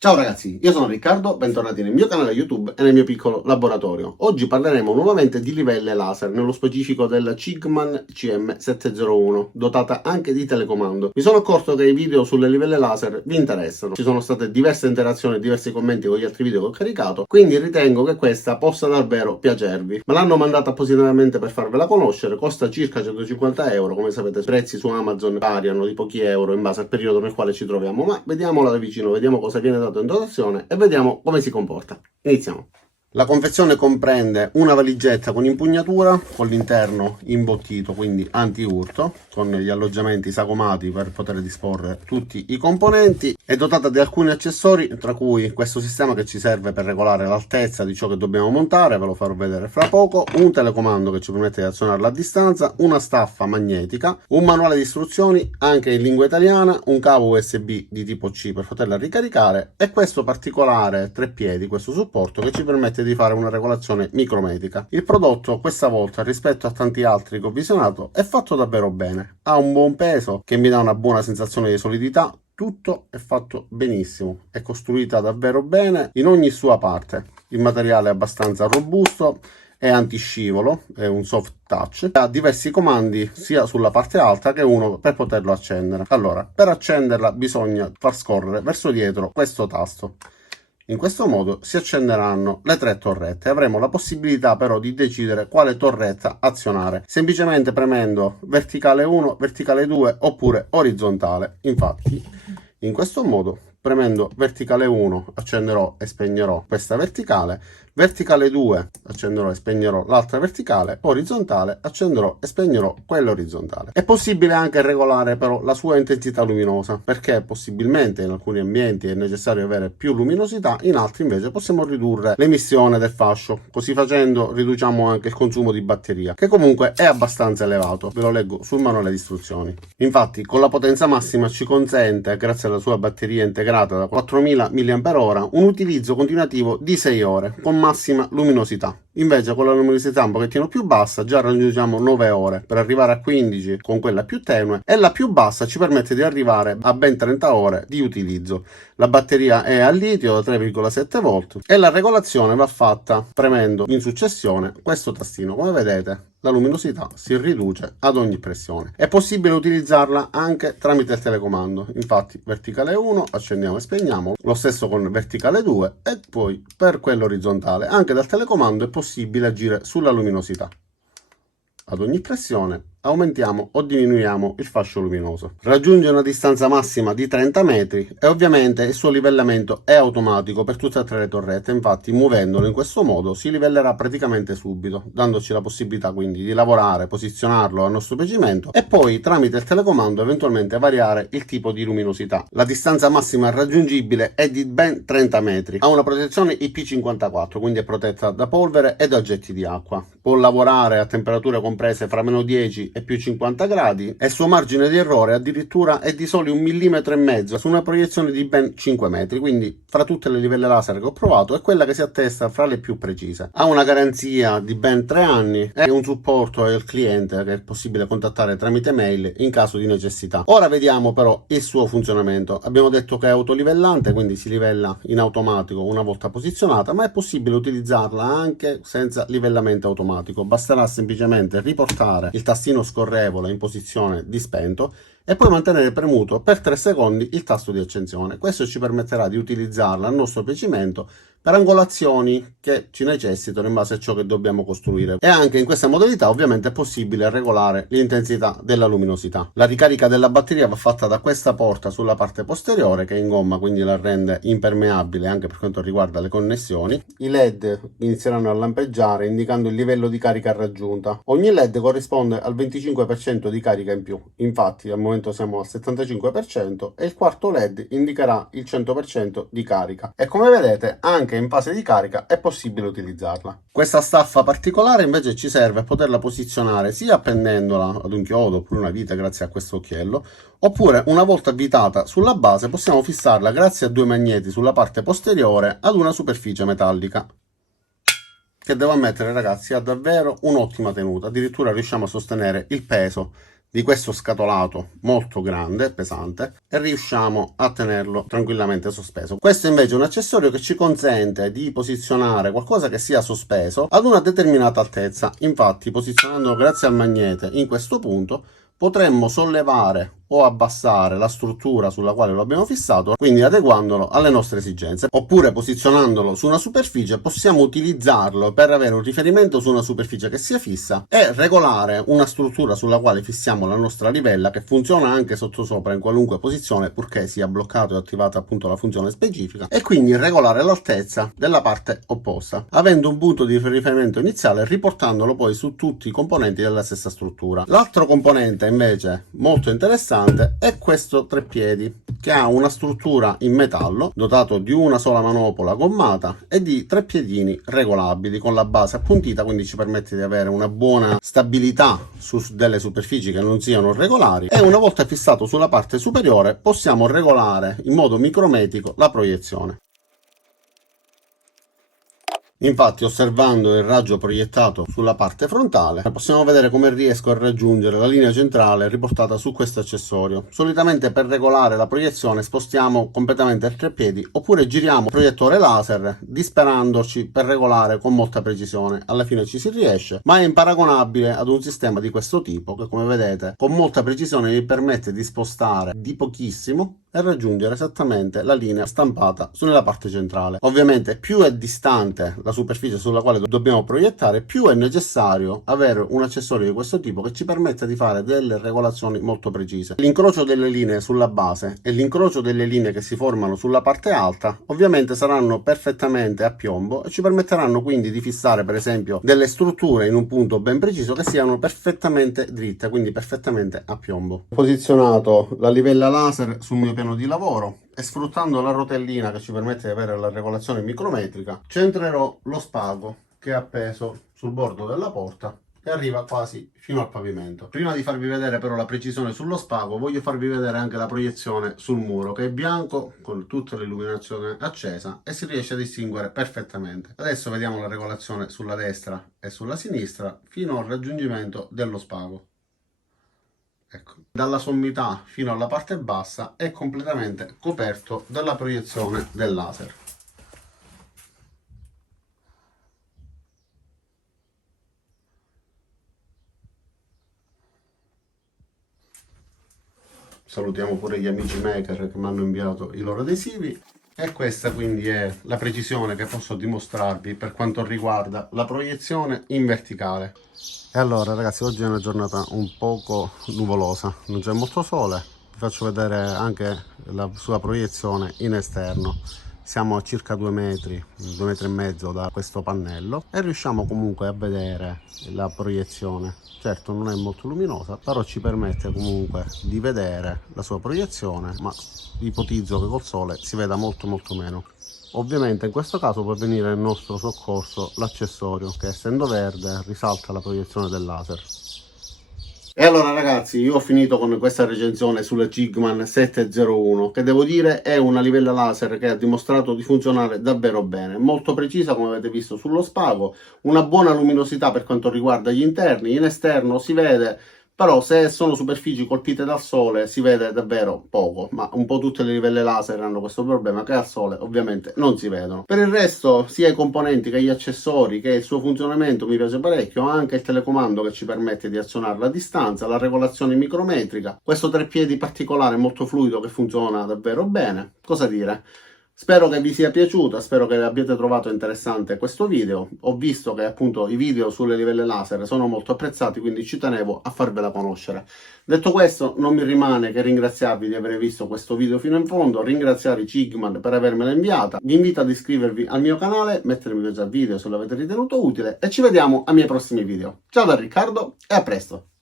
Ciao ragazzi, io sono Riccardo, bentornati nel mio canale YouTube e nel mio piccolo laboratorio. Oggi parleremo nuovamente di livelle laser, nello specifico della Cigman CM701, dotata anche di telecomando. Mi sono accorto che i video sulle livelle laser vi interessano, ci sono state diverse interazioni e diversi commenti con gli altri video che ho caricato, quindi ritengo che questa possa davvero piacervi. Me l'hanno mandata appositamente per farvela conoscere, costa circa 150 euro, come sapete i prezzi su Amazon variano di pochi euro in base al periodo nel quale ci troviamo, ma vediamola da vicino, vediamo cosa viene dato in dotazione e vediamo come si comporta. Iniziamo. La confezione comprende una valigetta con impugnatura, con l'interno imbottito, quindi anti-urto, con gli alloggiamenti sagomati per poter disporre tutti i componenti. È dotata di alcuni accessori, tra cui questo sistema che ci serve per regolare l'altezza di ciò che dobbiamo montare, ve lo farò vedere fra poco, un telecomando che ci permette di azionarla a distanza, una staffa magnetica, un manuale di istruzioni anche in lingua italiana, un cavo USB di tipo C per poterla ricaricare e questo particolare treppiedi, questo supporto che ci permette di fare una regolazione micrometrica. Il prodotto questa volta rispetto a tanti altri che ho visionato è fatto davvero bene, ha un buon peso che mi dà una buona sensazione di solidità, tutto è fatto benissimo, è costruita davvero bene in ogni sua parte, il materiale è abbastanza robusto, è antiscivolo, è un soft touch, ha diversi comandi sia sulla parte alta che uno per poterlo accendere. Allora, per accenderla bisogna far scorrere verso dietro questo tasto. In questo modo si accenderanno le tre torrette, avremo la possibilità però di decidere quale torretta azionare, semplicemente premendo verticale 1, verticale 2 oppure orizzontale. Infatti, in questo modo, premendo verticale 1 accenderò e spegnerò questa verticale, verticale 2 accenderò e spegnerò l'altra verticale, orizzontale accenderò e spegnerò quella orizzontale. È possibile anche regolare però la sua intensità luminosa, perché possibilmente in alcuni ambienti è necessario avere più luminosità, in altri invece possiamo ridurre l'emissione del fascio. Così facendo riduciamo anche il consumo di batteria, che comunque è abbastanza elevato, ve lo leggo sul manuale di istruzioni. Infatti con la potenza massima ci consente, grazie alla sua batteria integrata da 4000 mAh, un utilizzo continuativo di 6 ore con massima luminosità. Invece con la luminosità un pochettino più bassa già raggiungiamo 9 ore per arrivare a 15 con quella più tenue e la più bassa ci permette di arrivare a ben 30 ore di utilizzo. La batteria è a litio da 3,7 volt e la regolazione va fatta premendo in successione questo tastino. Come vedete la luminosità si riduce ad ogni pressione. È possibile utilizzarla anche tramite il telecomando, infatti verticale 1 accendiamo e spegniamo, lo stesso con verticale 2 e poi per quello orizzontale. Anche dal telecomando è possibile agire sulla luminosità. Ad ogni pressione aumentiamo o diminuiamo il fascio luminoso. Raggiunge una distanza massima di 30 metri e ovviamente il suo livellamento è automatico per tutte e tre le torrette, infatti muovendolo in questo modo si livellerà praticamente subito, dandoci la possibilità quindi di lavorare, posizionarlo al nostro piacimento e poi tramite il telecomando eventualmente variare il tipo di luminosità. La distanza massima raggiungibile è di ben 30 metri, ha una protezione IP54, quindi è protetta da polvere e da getti di acqua. Può lavorare a temperature comprese fra -10 e più 50 gradi e il suo margine di errore addirittura è di soli 1,5 mm su una proiezione di ben 5 metri, quindi fra tutte le livelle laser che ho provato è quella che si attesta fra le più precise. Ha una garanzia di ben 3 anni e un supporto al cliente che è possibile contattare tramite mail in caso di necessità. Ora vediamo però il suo funzionamento. Abbiamo detto che è autolivellante, quindi si livella in automatico una volta posizionata, ma è possibile utilizzarla anche senza livellamento automatico. Basterà semplicemente riportare il tastino scorrevole in posizione di spento e poi mantenere premuto per 3 secondi il tasto di accensione. Questo ci permetterà di utilizzarla a nostro piacimento per angolazioni che ci necessitano in base a ciò che dobbiamo costruire. E anche in questa modalità ovviamente è possibile regolare l'intensità della luminosità. La ricarica della batteria va fatta da questa porta sulla parte posteriore che è in gomma, quindi la rende impermeabile anche per quanto riguarda le connessioni. I LED inizieranno a lampeggiare indicando il livello di carica raggiunta. Ogni LED corrisponde al 25% di carica in più, infatti al momento siamo al 75% e il quarto LED indicherà il 100% di carica. E come vedete anche in fase di carica è possibile utilizzarla. Questa staffa particolare invece ci serve a poterla posizionare sia appendendola ad un chiodo oppure una vite grazie a questo occhiello, oppure una volta avvitata sulla base possiamo fissarla grazie a due magneti sulla parte posteriore ad una superficie metallica che devo ammettere ragazzi ha davvero un'ottima tenuta, addirittura riusciamo a sostenere il peso di questo scatolato molto grande, pesante, e riusciamo a tenerlo tranquillamente sospeso. Questo invece è un accessorio che ci consente di posizionare qualcosa che sia sospeso ad una determinata altezza. Infatti, posizionandolo grazie al magnete in questo punto, potremmo sollevare o abbassare la struttura sulla quale lo abbiamo fissato, quindi adeguandolo alle nostre esigenze. Oppure posizionandolo su una superficie possiamo utilizzarlo per avere un riferimento su una superficie che sia fissa e regolare una struttura sulla quale fissiamo la nostra livella, che funziona anche sottosopra in qualunque posizione purché sia bloccato e attivata appunto la funzione specifica, e quindi regolare l'altezza della parte opposta avendo un punto di riferimento iniziale, riportandolo poi su tutti i componenti della stessa struttura. L'altro componente invece molto interessante è questo treppiedi, che ha una struttura in metallo dotato di una sola manopola gommata e di tre piedini regolabili con la base appuntita, quindi ci permette di avere una buona stabilità su delle superfici che non siano regolari, e una volta fissato sulla parte superiore possiamo regolare in modo micrometrico la proiezione. Infatti, osservando il raggio proiettato sulla parte frontale, possiamo vedere come riesco a raggiungere la linea centrale riportata su questo accessorio. Solitamente per regolare la proiezione spostiamo completamente il treppiedi oppure giriamo il proiettore laser disperandoci per regolare con molta precisione. Alla fine ci si riesce, ma è imparagonabile ad un sistema di questo tipo che, come vedete, con molta precisione vi permette di spostare di pochissimo e raggiungere esattamente la linea stampata sulla parte centrale. Ovviamente più è distante la superficie sulla quale dobbiamo proiettare, più è necessario avere un accessorio di questo tipo che ci permette di fare delle regolazioni molto precise. L'incrocio delle linee sulla base e l'incrocio delle linee che si formano sulla parte alta ovviamente saranno perfettamente a piombo e ci permetteranno quindi di fissare per esempio delle strutture in un punto ben preciso che siano perfettamente dritte, quindi perfettamente a piombo. Ho posizionato la livella laser sul mio piano di lavoro e, sfruttando la rotellina che ci permette di avere la regolazione micrometrica, centrerò lo spago che è appeso sul bordo della porta e arriva quasi fino al pavimento. Prima di farvi vedere però la precisione sullo spago, voglio farvi vedere anche la proiezione sul muro, che è bianco con tutta l'illuminazione accesa e si riesce a distinguere perfettamente. Adesso vediamo la regolazione sulla destra e sulla sinistra fino al raggiungimento dello spago. Ecco, dalla sommità fino alla parte bassa è completamente coperto dalla proiezione del laser. Salutiamo pure gli amici maker che mi hanno inviato i loro adesivi. E questa quindi è la precisione che posso dimostrarvi per quanto riguarda la proiezione in verticale. E allora ragazzi, oggi è una giornata un poco nuvolosa, non c'è molto sole, vi faccio vedere anche la sua proiezione in esterno. Siamo a circa 2 metri e mezzo da questo pannello e riusciamo comunque a vedere la proiezione. Certo non è molto luminosa, però ci permette comunque di vedere la sua proiezione, ma ipotizzo che col sole si veda molto meno. Ovviamente in questo caso può venire in nostro soccorso l'accessorio che, essendo verde, risalta la proiezione del laser. E allora ragazzi, io ho finito con questa recensione sulla Cigman 701, che devo dire è una livella laser che ha dimostrato di funzionare davvero bene, molto precisa come avete visto sullo spago, una buona luminosità per quanto riguarda gli interni, in esterno si vede, però se sono superfici colpite dal sole si vede davvero poco, ma un po' tutte le livelle laser hanno questo problema, che al sole ovviamente non si vedono. Per il resto sia i componenti che gli accessori che il suo funzionamento mi piace parecchio, anche il telecomando che ci permette di azionarla a distanza, la regolazione micrometrica, questo treppiedi particolare molto fluido che funziona davvero bene. Cosa dire? Spero che vi sia piaciuta, spero che abbiate trovato interessante questo video. Ho visto che appunto i video sulle livelle laser sono molto apprezzati, quindi ci tenevo a farvela conoscere. Detto questo, non mi rimane che ringraziarvi di aver visto questo video fino in fondo, ringraziare Cigman per avermela inviata. Vi invito ad iscrivervi al mio canale, mettere mi piace al video se l'avete ritenuto utile e ci vediamo ai miei prossimi video. Ciao da Riccardo e a presto!